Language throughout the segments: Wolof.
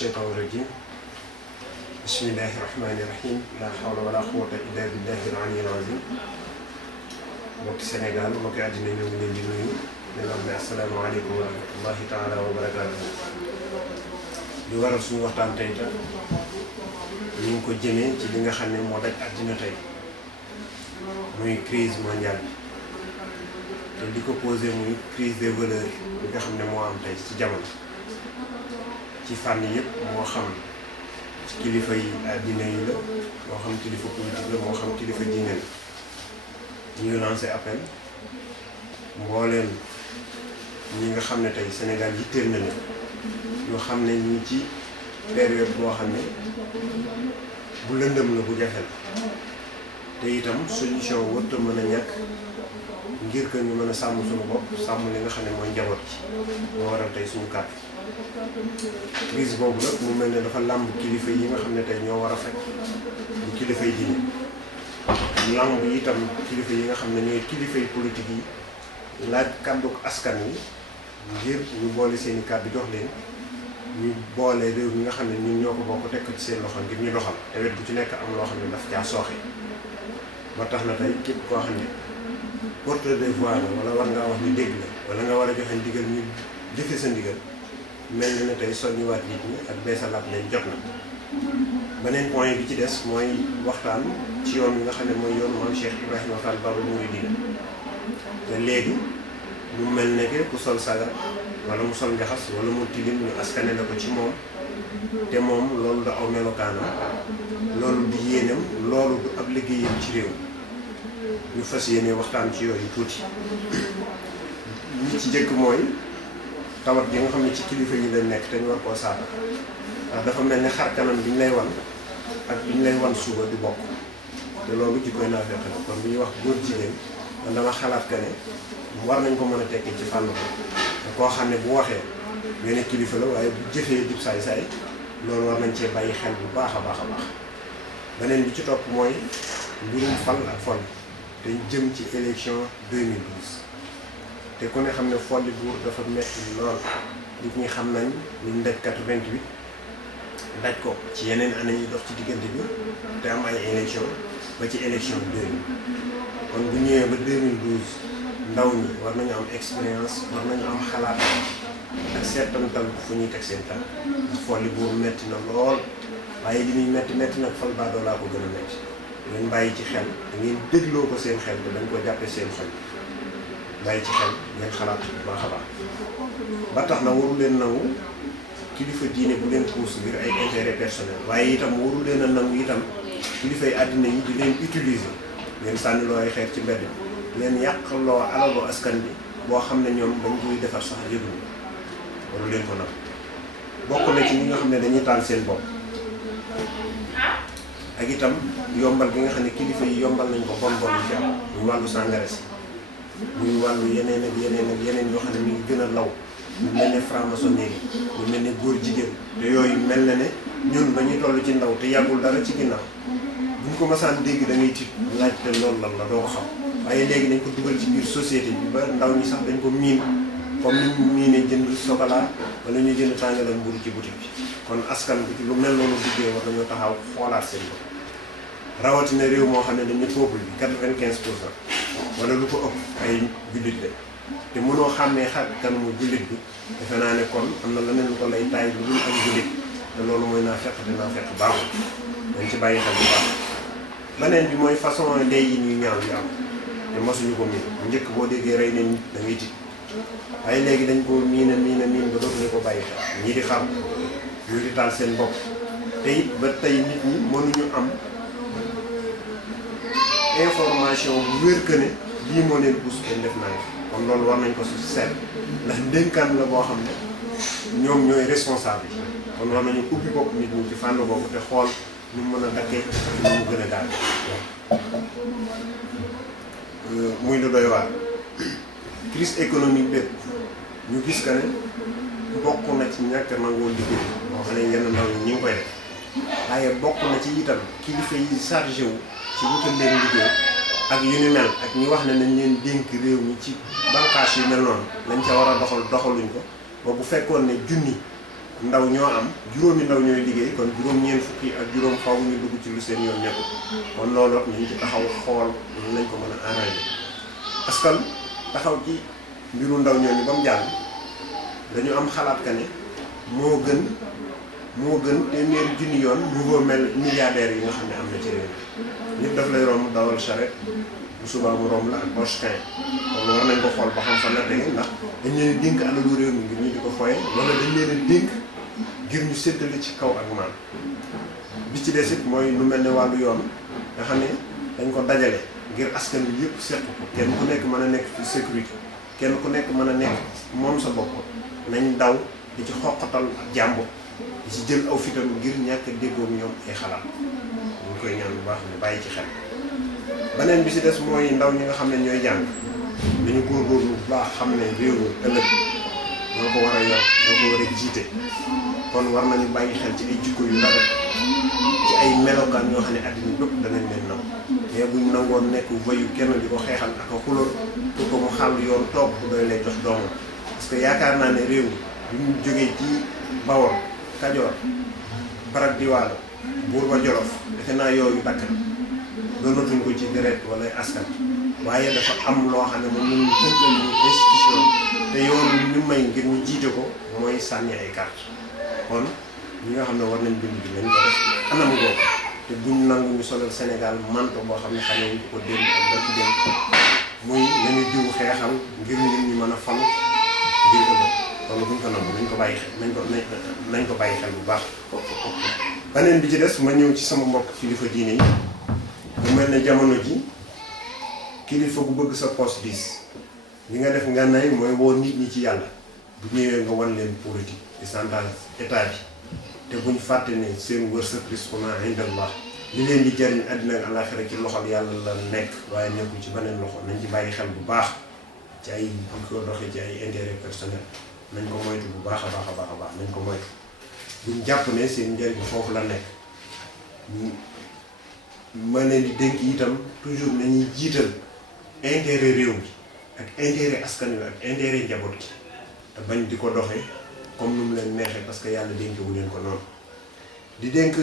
الشيطان الرجيم بسم الله الرحمن الرحيم لا حول ولا قوة إلا بالله العلي العظيم mbokki Sénégal mbokki àddina ñoo ngi leen di nuyu di wax ne asalaamaaleykum wa rahmatullahi taala wa barakaatu li waral suñu waxtaan tey ta ñu ngi ko jëmee ci li nga xam ne moo daj àddina tey muy crise mondiale bi te li ko posé muy crise des valeurs bi nga xam ne moo am tey ci jamono ci fànn yëpp moo xam ci kilifa yi àddina yi la moo xam kilifa politique la moo xam kilifa diine la ñu ngi lancé appel mbooleen ñi nga xam ne tey Sénégal yitteel na leen ñu xam ne ñu ci période boo xam ne bu lëndëm la bu jafe la te itam solution warta mën a ñàkk ngir que ñu mën a sàmm suñu bopp sàmm li nga xam ne mooy njaboot ci moo waral tey suñu kàddu crise boobu nag mu mel ne dafa làmb kilifa yi nga xam ne tey ñoo war a fekk ñu kilifay diine làmb yi itam kilifa yi nga xam ne ñooy kilifay politique yi laaj kàddu askan wi ngir ñu boole seeni kàddu jox leen ñu boole réew mi nga xam ne ñun ñoo ko bokk tekk ci seen loxo ngir ñu doxal te wet bu ci nekk am loo xam ne daf caa sooxe ba tax na tey képp koo xam ne porteur de voix la wala war ngaa wax ni dégg la wala nga war a joxe ndigal ñu jëfe sa ndigal mel na ne tey soññiwaat nit ñi ak beesalaat leen jot na beneen point bi ci des mooy waxtaan ci yoon wi nga xam ne mooy yoon maam Cheikh Ibrahima Fall Babul Mouridina te léegi mu mel ne que ku sol sagar wala mu sol njaxas wala mu tilim ñu askane la ko ci moom te moom loolu da aw melokaanam loolu di yéenam loolu du ab liggéeyam ci réew ñu fas yéene waxtaan ci yooyu tuuti li ci jëkk mooy tawat gi nga xam ne ci kilifa yi lañ nekk te ñu war koo saaba ndax dafa mel ne xar kanam bi ñu lay wan ak bi ñu lay wan suba du bokk te loolu ci koy naafeq la kon bu ñuy wax góor jigéen man dama xalaat que ne war nañ ko mën a tekki ci fànn ko te koo xam ne bu waxee benn kilifa la waaye bu jëfee dib saay-saay loolu war nañ cee bàyyi xel bu baax a baax a baax beneen bi ci topp mooy mbirum fal ak fol te jëm ci élection 2012 te ku ne xam ne folli buur dafa metti lool nit ñi xam nañ luñ daj 88 daj ko ci yeneen année yi dox ci diggante bi te am ay élection ba ci élection 2000 kon bu ñëwee ba 2012 ndaw ñi war nañu am expérience war nañu am xalaat ak seetantal fu ñuy teg seen tànk ndax folli buur metti na lool waaye li muy metti nag fal baadoo laa ko gën a metti ngeen bàyyi ci xel da ngeen dégloo ko seen xel te dañ ko jàppe seen xel bàyyi ci xel ngeen xalaat bu baax a baax ba tax na waru leen nangu kilifa diine bu leen puus ngir ay intérêt personnel waaye itam waru leen a nangu itam kilifay àddina yi di leen utiliser leen sànniloo ay xeer ci mbedd bi leen yàqloo alaloo askan bi boo xam ne ñoom dañ koy defar sax yëguñu waru leen ko nangu bokk na ci ñi nga xam ne dañuy taal seen bopp ak itam yombal gi nga xam ne kilifa yi yombal nañ ko bon yi fi am muy wàllu sàngara si muy wàllu yeneen ak yeneen yoo xam ne mi ngi gën a law ñu mel ne franc-maçonnerie ñu mel ne góor jigéen te yooyu mel na ne ñun ba ñuy toll ci ndaw te yàggul dara ci ginnaaw buñ ko masaan dégg da ngay tiit laajte loolu lan la doo ko xam waaye léegi dañ ko dugal ci biir société bi ba ndaw ñi sax dañ ko miin comme ni ñu miinee jënd chocolat wala ñu jënd tàngal ak mburu ci boutique bi kon askan bi lu mel noonu duggee war nañoo taxaw xoolaat seen bopp rawatina réew moo xam ne dañu peuple bi 95% wala lu ko ëpp ay jullit la te mënoo xàmmee xar kanamu jullit bi defe naa ne kon am na leneen lu ko lay taay lu dul ak jullit te loolu mooy naa fekk te naa fekk baaxul dañ ci bàyyi xel bu baax beneen bi mooy façon ndey yi ñuy ñaaw yu am te masuñu ko miin bu njëkk boo déggee rey nañ da ngay tiit waaye léegi dañ ko miin ba dootuñu ko bàyyi xel ñii di xam ñu di taal seen bopp te it ba tey nit ñi mënuñu am information bu wér que ne lii moo leen pousse dañ def naa kon loolu war nañ ko su seet ndax ndénkaan la boo xam ne ñoom ñooy responsable yi kon war nañu ubbi bopp nit ñi ci fànn boobu te xool nu mu mën a dakkee nu mu gën a gaaw muy lu doy waar crise économique bépp ñu gis que ne bokk na ci ñàkk nangoo liggéey moo xam ne yenn ndaw ñi ngi koy def waaye bokk na ci itam kilifa yi chargé wu ci wutal leen liggéey ak yu ni mel ak ñi wax ne nañ leen dénk réew mi ci bànqaas yu mel noonu lañ ca war a doxaluñ ko ba bu fekkoon ne junni ndaw ñoo am juróomi ndaw ñooy liggéey kon juróom-ñeent fukki ak juróom xaw ñu dugg ci lu seen yoon nekk kon loolu nañ ci taxaw xool lañ ko mën a arrangé askan taxaw ci mbiru ndaw ñooñu ba mu jàll dañu am xalaat ka ne moo gën téeméeri junni yoon nouveau milliardaires yi nga xam ne am na ci réew nit daf lay romb dawal charrette bu subaa mu romb la ak Porsche kon war nañ ko xool ba xam fan la tege ndax dañ leen dénk alalu réew mi ngir ñu di ko foye wala dañ leen dénk ngir ñu séddale ci kaw ak maan bi ci des it mooy lu mel ne wàllu yoon nga xam ne dañ ko dajale ngir askan wi yëpp seq ko kenn ku nekk mën a nekk ci sécurité kenn ku nekk mën a nekk moom sa bopp nañ daw di ci xoqatal ak jàmbur di ci jël aw fitam ngir ñàkk déggoog ñoom ay xalaat ñu koy ñaan bu baax ñu bàyyi ci xel. beneen bi ci des mooy ndaw ñi nga xam ne ñooy jàng dañu góorgóorlu bu baax xam ne réew mi ëllëg ñoo ko war a yor ñoo ko war a jiite kon war nañu bàyyi xel ci ay jikko yu rafet ci ay melokaan yoo xam ne àddina bépp danañ leen naw mais buñ nangoon nekk voyu kenn di ko xeexal ak a xulóor pour ko mu xàll yoon toog bu doy lay jox doomam parce que yaakaar naa ne réew mi ñu jógee ci Bawol Kajoor Barak Diwaalo Buur ba Jolof defe naa yooyu dakk na doonatuñ ko ci deret wala askan waaye dafa am loo xam ne moom ñu tënkal ñu institution te yoon ñu may ngir ñu jiite ko mooy sànni ay carte kon ñi nga xam ne war nañ bind bi nañ ko def anam googu te buñ nangu ñu solal Sénégal manto boo xam ne xamee ñu ko démb ak ba ci démb muy nañu jiw xeexal ngir ñun ñu mën a falu ngir ëllëg loolu buñ ko nangu nañ ko bàyyi xel nañ ko bàyyi xel bu baax. beneen bi ci des ma ñëw ci sama mbokk kilifa diine yi mu mel ne jamono ji kilifa bu bëgg sa poste diis li nga def nga nay mooy woo nit ñi ci yàlla bu ñëwee nga wan leen politique di santal état bi te buñ fàtte ne seen wërsëg rizquna indallah li leen di jariñ àddina ak àllaaxira ci loxol yàlla la nekk waaye nekkul ci beneen loxo nañ ci bàyyi xel bu baax ci ay bu ko doxee ci ay intérêt personnel nañ ko moytu bu baax a baax nañ ko moytu buñ jàpp ne seen njariñ foofu la nekk ma leen di dénk itam toujours nañuy jiital intérêt réew mi ak intérêt askan wi ak intérêt njaboot gi te bañ di ko doxee comme nu mu leen neexee parce que yàlla dénkewu leen ko noonu di dénk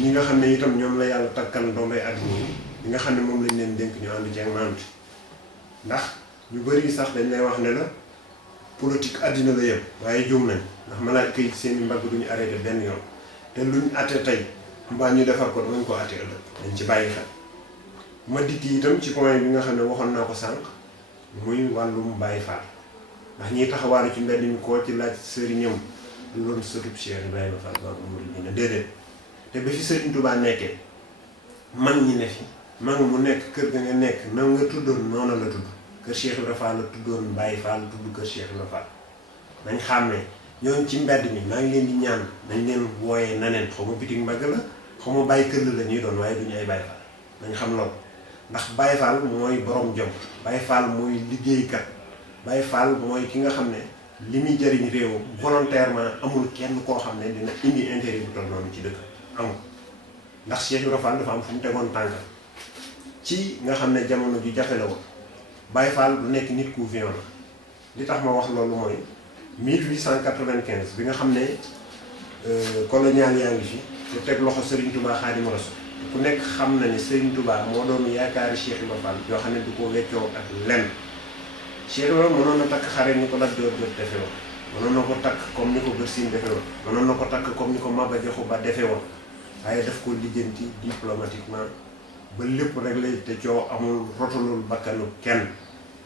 ñi nga xam ne itam ñoom la yàlla takkal ndombay àdduna yi ñi nga xam ne moom lañ leen dénk ñu ànd ci ak maanut ndax ñu bëri sax dañ lay wax ne la politique àddina la yem waaye juum nañ ndax malaaka yi seen i mbagg duñu arrêté benn yoon te luñ atte tey mbaa ñu defar ko damañ ko atte ëllëg dañ ci bàyyi xel ma dikk itam ci point bi nga xam ne waxoon naa ko sànq muy wàllum Baay Faal ndax ñiy taxawaalu ci mbedd mi koo ci laaj sëriñam du doon sëtub Cheikh Ibrahima Fall ba mu ne déedéet te ba fi Sëriñ Tuubaa nekkee mag ñi ne fi mag mu nekk kër ga nga nekk na nga tuddoon noonu la tudd kër Cheikh Ibrahima Fall la tuddoon Baay Faal tudd kër Cheikh Ibrahima Fall nañ xam ne ñooñu ci mbedd mi maa ngi leen di ñaan nañ leen wooyee naneen xaw ma bitig mbagg la xaw ma bàyyi kër la ñuy doon waaye duñu ay Baay Faal nañ xam loolu ndax Baay Faal mooy borom jom Baay Faal mooy liggéeykat Baay Faal mooy ki nga xam ne li muy jëriñ réew volontairement amul kenn koo xam ne dina indi intérêt bu toll noonu ci dëkk amul ndax Cheikh Ibrahima Fall dafa am fu mu tegoon tànkam ci nga xam ne jamono ju jafe la woon Baay Faal du nekk nit ku violent li tax ma wax loolu mooy 1895 bi nga xam ne colonial yaa ngi fi te teg loxo Serigne Touba Xaadimu Rasuul ku nekk xam na ne Serigne Touba moo doon yaakaari Cheikh Ibrahima Fall yoo xam ne du ko weccoo ak lenn Cheikh Ibrahima mënoon na takk xare ni ko Lat Joor defee woon mënoon na ko takk comme ni ko Bër Siin defee woon mënoon na ko takk comme ni ko Maba Jaxu Ba defee woon waaye daf ko lijjanti diplomatiquement ba lépp réglé te coow amul rotalul bakkanu kenn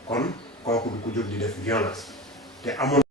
kon kooku du ko jóg di def violence te amoon